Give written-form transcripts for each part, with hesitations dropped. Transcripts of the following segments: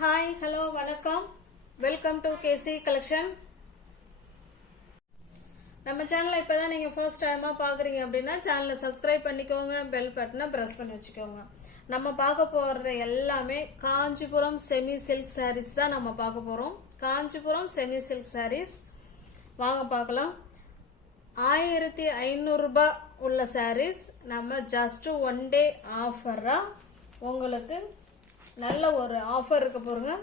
Hi, hello, வணக்கம். Welcome to KC Collection. நம்ம சேனலை இப்பதான் நீங்க ஃபர்ஸ்ட் டைமா பாக்குறீங்க அப்படின்னா சேனலை சப்ஸ்கிரைப் பண்ணிக்கோங்க, பெல் பட்டனை பிரஸ் பண்ணி வச்சுக்கோங்க. நம்ம பார்க்க போறது எல்லாமே காஞ்சிபுரம் செமி சில்க் சாரீஸ் தான் நம்ம பார்க்க போறோம். காஞ்சிபுரம் செமி சில்க் சாரீஸ் வாங்க பார்க்கலாம். 1500 ரூபாய் உள்ள சாரீஸ் நம்ம ஜஸ்ட் ஒன் டே ஆஃபரா உங்களுக்கு நல்ல ஒரு ஆஃபர் இருக்க போறங்க.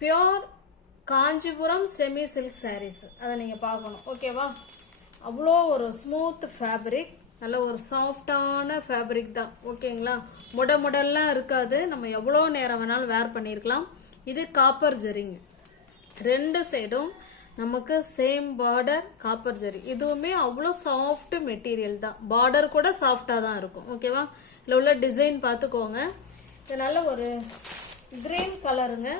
Pure Kanchipuram semi silk sarees அதை நீங்க பார்க்கணும். ஓகேவா? அவ்வளோ ஒரு ஸ்மூத் ஃபேப்ரிக், நல்ல ஒரு சாஃப்டான ஃபேப்ரிக் தான். ஓகேங்களா? முடெல்லாம் இருக்காது. நம்ம எவ்வளோ நேரம் வேணாலும் வேர் பண்ணியிருக்கலாம். இது காப்பர் ஜரிங்க, ரெண்டு சைடும் நமக்கு சேம் பார்டர் காப்பர் ஜரி. இதுவுமே அவ்வளோ சாஃப்ட் மெட்டீரியல் தான். பார்டர் கூட சாஃப்டா தான் இருக்கும். ஓகேவா? இதில் உள்ள டிசைன் பார்த்துக்கோங்க. இது நல்ல ஒரு கிரீன் கலருங்க.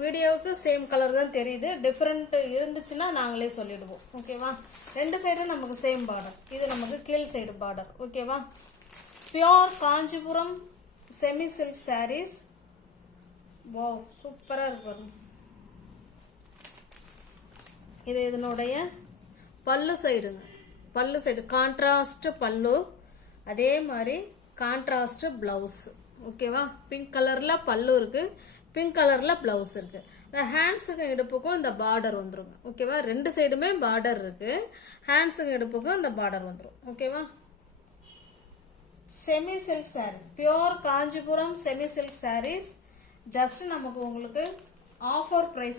வீடியோவுக்கு சேம் கலர் தான் தெரியுது. டிஃப்ரெண்ட் இருந்துச்சுன்னா நாங்களே சொல்லிடுவோம். ஓகேவா? ரெண்டு சைடும் நமக்கு சேம் பார்டர். இது நமக்கு கீழ் சைடு பார்டர். ஓகேவா? Pure Kanchipuram semi silk sarees. Wow, சூப்பரா இருக்கு. இது இதனுடைய பல்லு சைடுங்க. பல்லு சைடு கான்ட்ராஸ்ட் பல்லு, அதே மாதிரி கான்ட்ராஸ்ட் பிளவுஸ். ஓகேவா? பிங்க் கலர்ல பல்லு இருக்கு, பிங்க் கலர்ல பிளவுஸ் இருக்கு. இந்த ஹேண்ட்ஸுக்கும் இடுப்புக்கும் இந்த பார்டர் வந்துருங்க. ஓகேவா? ரெண்டு சைடுமே பார்டர் இருக்கு. ஹேண்ட்ஸுக்கும் இடுப்புக்கும் இந்த பார்டர் வந்துடும். ஓகேவா? Semi silk sari, pure Kanchipuram semi silk sarees. Just நமக்கு உங்களுக்கு ஆஃபர் பிரைஸ்,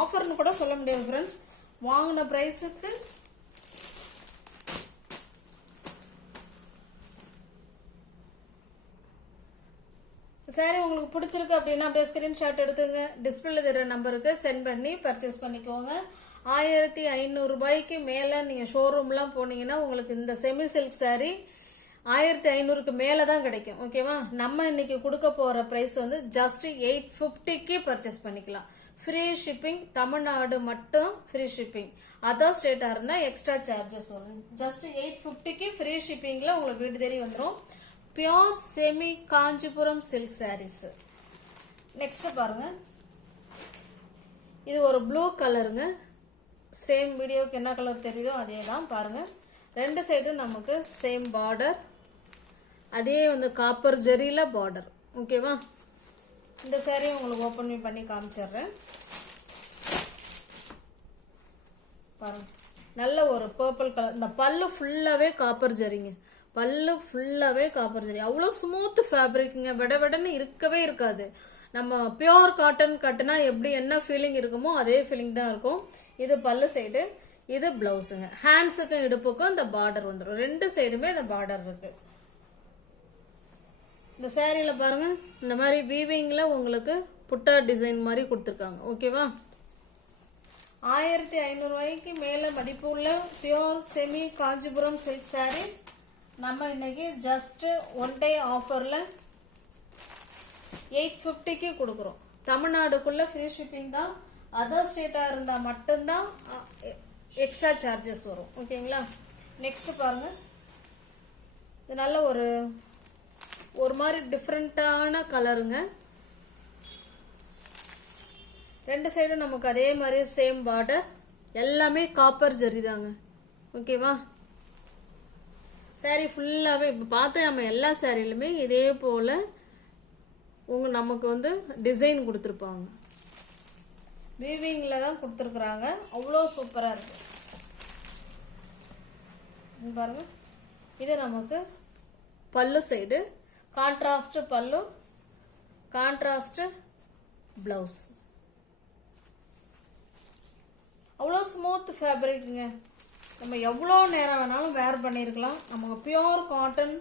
ஆஃபர்னு கூட சொல்ல முடியாது ஃப்ரெண்ட்ஸ். வாங்கின பிரைஸுக்கு சாரி உங்களுக்கு பிடிச்சிருக்கு அப்படின்னா அப்படியே ஸ்கிரீன்ஷாட் எடுத்துங்க. டிஸ்பிளேல தெரிகிற நம்பருக்கு சென்ட் பண்ணி பர்ச்சேஸ் பண்ணிக்கோங்க. 1500 ரூபாய்க்கு மேலே நீங்கள் ஷோரூம்லாம் போனீங்கன்னா உங்களுக்கு இந்த செமி சில்க் சாரி 1500க்கு மேலே தான் கிடைக்கும். ஓகேவா? நம்ம இன்னைக்கு கொடுக்க போகிற ப்ரைஸ் வந்து ஜஸ்ட் 850க்கு பர்ச்சேஸ் பண்ணிக்கலாம். ஃப்ரீ ஷிப்பிங், தமிழ்நாடு மட்டும் ஃப்ரீ ஷிப்பிங். அதர் ஸ்டேட்டாக இருந்தால் எக்ஸ்ட்ரா சார்ஜஸ் வரும். ஜஸ்ட் 850க்கு ஃப்ரீ ஷிப்பிங்கில் உங்களுக்கு வீடு தேடி வந்துடும். Pure semi Kanchipuram silk sarees. Next பாருங்க, இது ஒரு ப்ளூ கலருங்க. சேம் வீடியோக்கு என்ன கலர் தெரியுதோ அதே தான். பாருங்க, ரெண்டு சைடும் நமக்கு சேம் பார்டர், அதே வந்து காப்பர் ஜரியில பார்டர். ஓகேவா? இந்த சாரியை உங்களுக்கு ஓப்பன் பண்ணி காமிச்சிடுறேன். பாருங்க, நல்ல ஒரு பர்பிள் கலர். இந்த பல்லு ஃபுல்லாவே காப்பர் ஜரிங்க. பல்லு ஃபுல்லாவே காப்பர் ஜரி. அவ்வளோ ஸ்மூத் ஃபேப்ரிக்குங்க. விடன்னு இருக்கவே இருக்காது. நம்ம பியோர் காட்டன் கட்டுனா எப்படி என்ன ஃபீலிங் இருக்குமோ அதே ஃபீலிங் தான் இருக்கும். இது பல்லு சைடு, இது பிளவுஸுங்க. ஹேண்ட்ஸுக்கும் இடுப்புக்கும் இந்த பார்டர் வந்துடும். ரெண்டு சைடுமே இந்த பார்டர் இருக்கு. இந்த சாரியில பாருங்க, இந்த மாதிரி வீவிங்ல உங்களுக்கு புட்டா டிசைன் மாதிரி கொடுத்துருக்காங்க. ஓகேவா? 1500 ரூபாய்க்கு மேல மதிப்பு உள்ள pure semi Kanchipuram silk saris நம்ம இன்னைக்கு ஜஸ்ட் ஒன் டே ஆஃபர்ல 850க்கு கொடுக்குறோம். தமிழ்நாடுக்குள்ள ஃப்ரீ ஷிப்பிங் தான். அதர் ஸ்டேட்டா இருந்தா மட்டும்தான் எக்ஸ்ட்ரா சார்ஜஸ் வரும். ஓகேங்களா? நெக்ஸ்ட் பாருங்க, இது நல்ல ஒரு மாதிரி டிஃப்ரெண்டான கலருங்க. ரெண்டு சைடும் நமக்கு அதே மாதிரி சேம் பார்டர், எல்லாமே காப்பர் ஜரி தாங்க. ஓகேவா? சாரி ஃபுல்லாவே இப்போ பார்த்து நம்ம எல்லா சாரிலுமே இதே போல நமக்கு வந்து டிசைன் கொடுத்துருப்பாங்க. வீவிங்ல தான் கொடுத்துருக்குறாங்க. அவ்வளோ சூப்பரா இருக்கு பாருங்க. இது நமக்கு பல்லு சைடு, கான்ட்ராஸ்ட் பல்லு, கான்ட்ராஸ்ட் பிளவுஸ். அவ்வளோ ஸ்மூத் ஃபேப்ரிக்குங்க. நம்ம எவ்வளோ நேரம் வேணாலும் வேர் பண்ணியிருக்கலாம். நம்ம பியோர் காட்டன்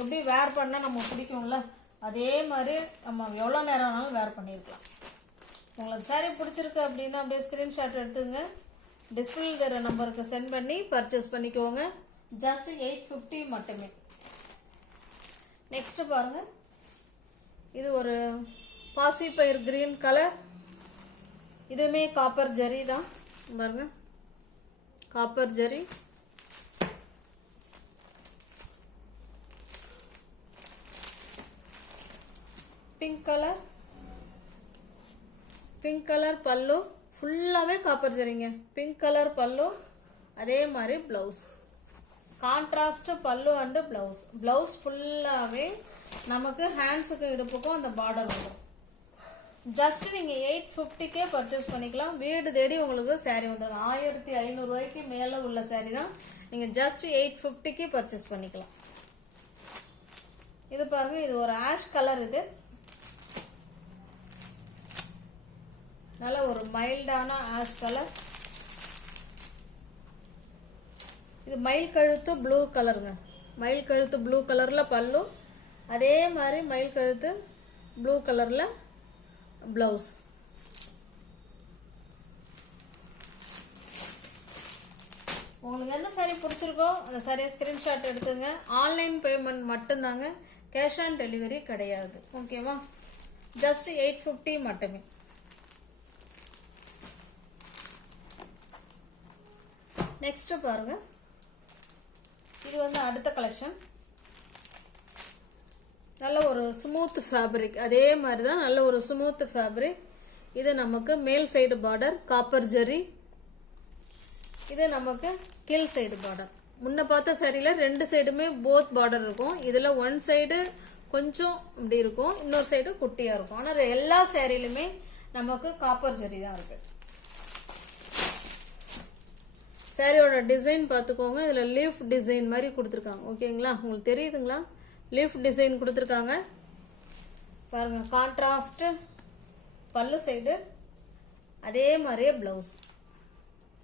எப்படி வேர் பண்ணால் நம்ம பிடிக்கும்ல, அதே மாதிரி நம்ம எவ்வளோ நேரம் வேணாலும் வேர் பண்ணியிருக்கலாம். உங்களுக்கு சாரி பிடிச்சிருக்கு அப்படின்னா அப்படியே ஸ்க்ரீன்ஷாட் எடுத்துங்க. டிஸ்பிளே தர நம்பருக்கு சென்ட் பண்ணி பர்ச்சேஸ் பண்ணிக்கோங்க. ஜஸ்ட் 850 மட்டுமே. நெக்ஸ்ட் பாருங்க, இது ஒரு பாசிப்பயிர் கிரீன் கலர். இதுவுமே காப்பர் ஜரி தான். பாருங்க, copper zari. Pink colour, pink colour பல்லு, ஃபுல்லாகவே காப்பர் சரிங்க. பிங்க் கலர் பல்லு, அதே மாதிரி ப்ளவுஸ். கான்ட்ராஸ்ட் பல்லு அண்டு ப்ளவுஸ். ப்ளவுஸ் ஃபுல்லாகவே நமக்கு ஹேண்ட்ஸுக்கு இடுப்புக்கும் அந்த பார்டர் வரும். ஜஸ்ட் நீங்கள் 850க்கே பர்ச்சேஸ் பண்ணிக்கலாம். வீடு தேடி உங்களுக்கு சாரீ வந்துடும். 1500 ரூபாய்க்கு மேலே உள்ள சாரீ தான் நீங்கள் ஜஸ்ட் 850க்கு பர்ச்சேஸ் பண்ணிக்கலாம். இது பாருங்க, இது ஒரு ஆஷ் கலர். இது நல்ல ஒரு மைல்டான ஆஷ் கலர். இது மயில் கழுத்து ப்ளூ கலருங்க. மயில் கழுத்து ப்ளூ கலரில் பல்லு, அதே மாதிரி மயில் கழுத்து ப்ளூ கலரில் ப்ளவுஸ். உங்களுக்கு எந்த சாரீ பிடிச்சிருக்கோ அந்த சாரியை ஸ்க்ரீன்ஷாட் எடுத்துங்க. ஆன்லைன் பேமெண்ட் மட்டும்தாங்க, கேஷ் ஆன் டெலிவரி கிடையாது. ஓகேவா? ஜஸ்ட் 850 மட்டுமே. நெக்ஸ்ட் பாருங்க, இது வந்து அடுத்த கலெக்ஷன். நல்ல ஒரு ஸ்மூத் ஃபேப்ரிக், அதே மாதிரி தான் நல்ல ஒரு ஸ்மூத் ஃபேப்ரிக். இது நமக்கு மேல் சைடு பார்டர் காப்பர் ஜெரி. இது நமக்கு கீழ் சைடு பார்டர். முன்ன பார்த்த சாரியில் 2 சைடுமே போத் பார்டர் இருக்கும். இதில் 1 சைடு கொஞ்சம் இப்படி இருக்கும், இன்னொரு சைடு குட்டியாக இருக்கும். ஆனால் எல்லா சாரிலுமே நமக்கு காப்பர் ஜெரி தான் இருக்கு. சாரியோட டிசைன் பார்த்துக்கோங்க. இதில் லீஃப் டிசைன் மாதிரி கொடுத்துருக்காங்க. ஓகேங்களா? உங்களுக்கு தெரியுதுங்களா? லீஃப் டிசைன் கொடுத்துருக்காங்க பாருங்க. கான்ட்ராஸ்ட் பல்லு சைடு, அதே மாதிரியே ப்ளவுஸ்.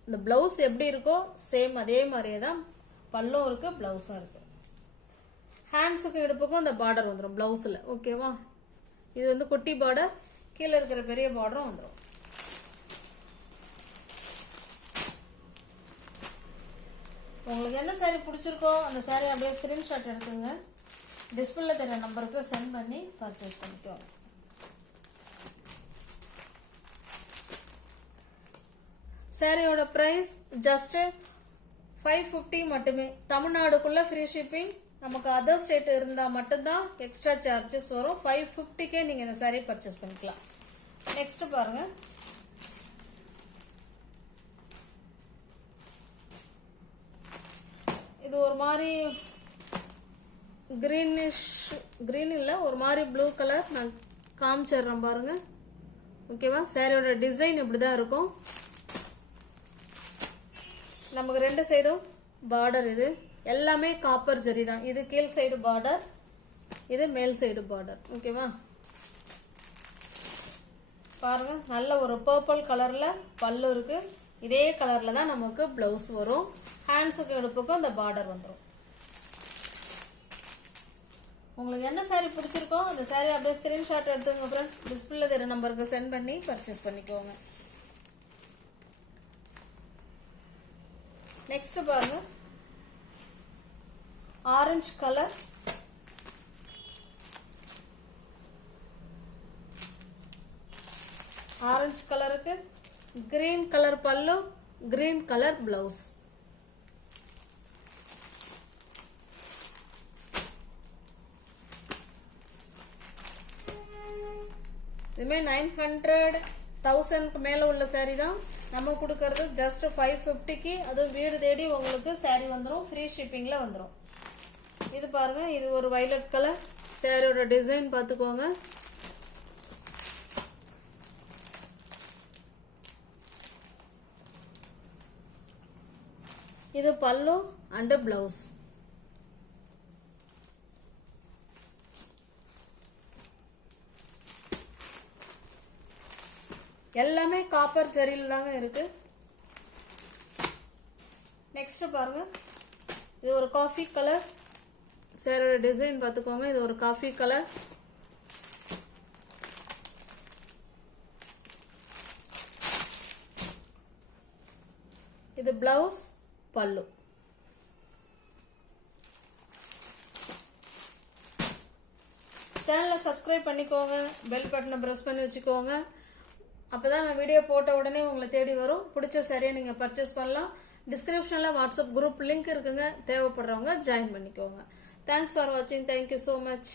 இந்த ப்ளவுஸ் எப்படி இருக்கோ சேம் அதே மாதிரியே தான் பல்லும் இருக்கு, ப்ளவுஸும் இருக்கு. ஹேண்ட்ஸுக்கு இடுப்புக்கும் இந்த பார்டர் வந்துடும் ப்ளவுஸில். ஓகேவா? இது வந்து குட்டி பார்டர், கீழே இருக்கிற பெரிய பார்டரும் வந்துடும். உங்களுக்கு என்ன சாரீ பிடிச்சிருக்கோ அந்த சாரீ அப்படியே ஸ்க்ரீன்ஷாட் எடுத்துங்க. டிஸ்பிளேல தெரிய நம்பருக்கு சென்ட் பண்ணி பர்ச்சேஸ் பண்ணிக்கோங்க. சாரியோட ப்ரைஸ் ஜஸ்ட் 550 மட்டுமே. தமிழ்நாடுக்குள்ள ஃப்ரீ ஷிப்பிங். நமக்கு அதர் ஸ்டேட் இருந்தால் மட்டும்தான் எக்ஸ்ட்ரா சார்ஜஸ் வரும். 550க்கே நீங்கள் இந்த சாரீ பர்ச்சேஸ் பண்ணிக்கலாம். நெக்ஸ்ட் பாருங்க, இது ஒரு மாதிரி கிரீனிஷ், கிரீன் இல்லை, ஒரு மாதிரி ப்ளூ கலர். நான் காமிச்சிடுறேன் பாருங்க. ஓகேவா? சாரியோட டிசைன் இப்படி தான் இருக்கும். நமக்கு 2 சைடும் பார்டர். இது எல்லாமே காப்பர் ஜரி தான். இது கீழ் சைடு பார்டர், இது மேல் சைடு பார்டர். ஓகேவா? பாருங்க, நல்ல ஒரு பர்பிள் கலர்ல பல்லு இருக்கு. இதே கலர்ல தான் நமக்கு பிளவுஸ் வரும். ஹேண்ட்ஸுக்கு இடுப்புக்கும் அந்த பார்டர் வந்துடும். உங்களுக்கு எந்த சாரீ பிடிச்சிருக்கோ அந்த சாரீ அப்படியே ஸ்கிரீன்ஷாட் எடுத்துங்க ஃப்ரெண்ட்ஸ். டிஸ்பிளேல தெரிய நம்பருக்கு சென்ட் பண்ணி பர்ச்சேஸ் பண்ணிக்கோங்க. நெக்ஸ்ட் பாருங்க, ஆரஞ்சு கலர். ஆரஞ்சு கலருக்கு கிரீன் கலர் பல்லு, கிரீன் கலர் பிளவுஸ். இதுமே 900, 1000க்கு மேல உள்ள சாரி தான். நம்ம கொடுக்கறது ஜஸ்ட் 550க்கு. அது வீடு தேடி உங்களுக்கு சாரி வந்துடும், ஃப்ரீ ஷிப்பிங்ல வந்துடும். இது பாருங்க, இது ஒரு வயலட் கலர். சாரியோட டிசைன் பார்த்துக்கோங்க. இது பல்லு அண்ட் பிளவுஸ். எல்லாமே காப்பர் ஜரியில் தாங்க இருக்கு. நெக்ஸ்ட் பாருங்க, இது ஒரு காஃபி கலர். சாரோட டிசைன் பார்த்துக்கோங்க. இது ஒரு காஃபி கலர். இது பிளவுஸ், பல்லு. சேனலை சப்ஸ்கிரைப் பண்ணிக்கோங்க, பெல் பட்டனை ப்ரெஸ் பண்ணி வச்சுக்கோங்க. அப்போதான் நான் வீடியோ போட்ட உடனே உங்களை தேடி வரும். பிடிச்ச சரியை நீங்கள் பர்ச்சேஸ் பண்ணலாம். டிஸ்கிரிப்ஷனில் வாட்ஸ்அப் குரூப் லிங்க் இருக்குங்க. தேவைப்படுறவங்க ஜாயின் பண்ணிக்கோங்க. தேங்க்ஸ் ஃபார் வாட்சிங். Thank you so much.